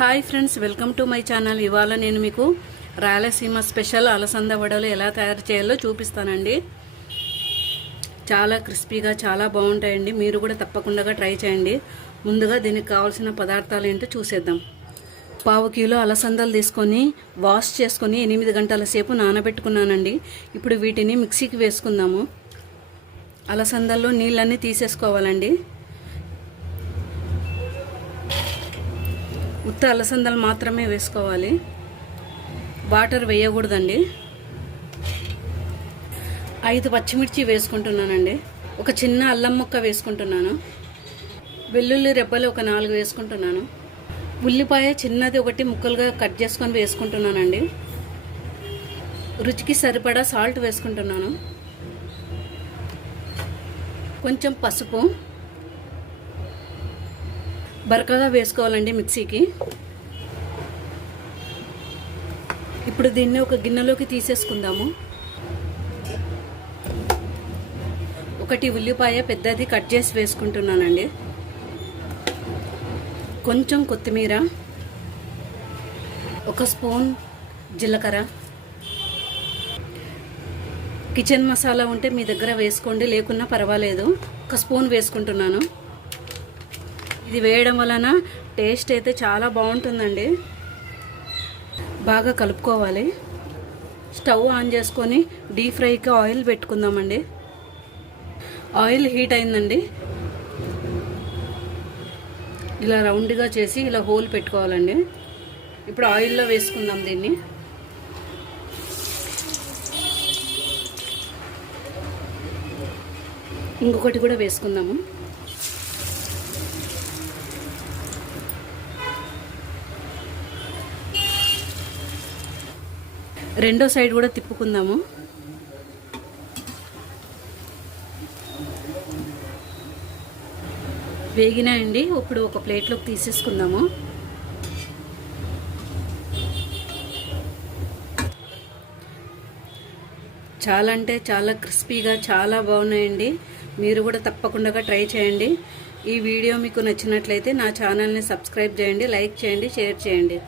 Hi friends, welcome to my channel. ఇవాళ నేను మీకు రాయలసీమ స్పెషల్ అలసంద వడలు ఎలా తయారు చేయాలో చూపిస్తానండి. చాలా క్రిస్పీగా చాలా బాగుంటాయండి. మీరు కూడా తప్పకుండా ట్రై చేయండి. ముందుగా దీనికి కావాల్సిన పదార్థాలు ఏంటో చూసేద్దాం. 1/2 కిలో అలసందలు తీసుకొని వాష్ చేసుకొని 8 గంటల సేపు నానబెట్టుకున్నానండి. ఇప్పుడు వీటిని మిక్సీకి వేసుకుందాము. అలసందల్లో నీళ్ళన్నీ తీసేసుకోవాలండి. ఉత్త అలసందలు మాత్రమే వేసుకోవాలి, వాటర్ వేయకూడదండి. 5 పచ్చిమిర్చి వేసుకుంటున్నానండి. ఒక చిన్న అల్లం ముక్క వేసుకుంటున్నాను. వెల్లుల్లి రెబ్బలు ఒక 4 వేసుకుంటున్నాను. ఉల్లిపాయ చిన్నది ఒకటి ముక్కలుగా కట్ చేసుకొని వేసుకుంటున్నానండి. రుచికి సరిపడా సాల్ట్ వేసుకుంటున్నాను. కొంచెం పసుపు బరకగా వేసుకోవాలండి మిక్సీకి. ఇప్పుడు దీన్ని ఒక గిన్నెలోకి తీసేసుకుందాము. 1 ఉల్లిపాయ పెద్దది కట్ చేసి వేసుకుంటున్నానండి. కొంచెం కొత్తిమీర, 1 స్పూన్ జీలకర్ర, కిచెన్ మసాలా ఉంటే మీ దగ్గర వేసుకోండి, లేకున్నా పర్వాలేదు. 1 స్పూన్ వేసుకుంటున్నాను. ఇది వేయడం వలన టేస్ట్ అయితే చాలా బాగుంటుందండి. బాగా కలుపుకోవాలి. స్టవ్ ఆన్ చేసుకొని డీప్ ఫ్రైకి ఆయిల్ పెట్టుకుందామండి. ఆయిల్ హీట్ అయిందండి. ఇలా రౌండ్గా చేసి ఇలా హోల్ పెట్టుకోవాలండి. ఇప్పుడు ఆయిల్లో వేసుకుందాం దీన్ని. ఇంకొకటి కూడా వేసుకుందాము. రెండో సైడ్ కూడా తిప్పుకుందాము. వేగినాయండి. ఇప్పుడు ఒక ప్లేట్లోకి తీసేసుకుందాము. చాలా అంటే చాలా క్రిస్పీగా చాలా బాగున్నాయండి. మీరు కూడా తప్పకుండా ట్రై చేయండి. ఈ వీడియో మీకు నచ్చినట్లయితే నా ఛానల్ని సబ్స్క్రైబ్ చేయండి, లైక్ చేయండి, షేర్ చేయండి.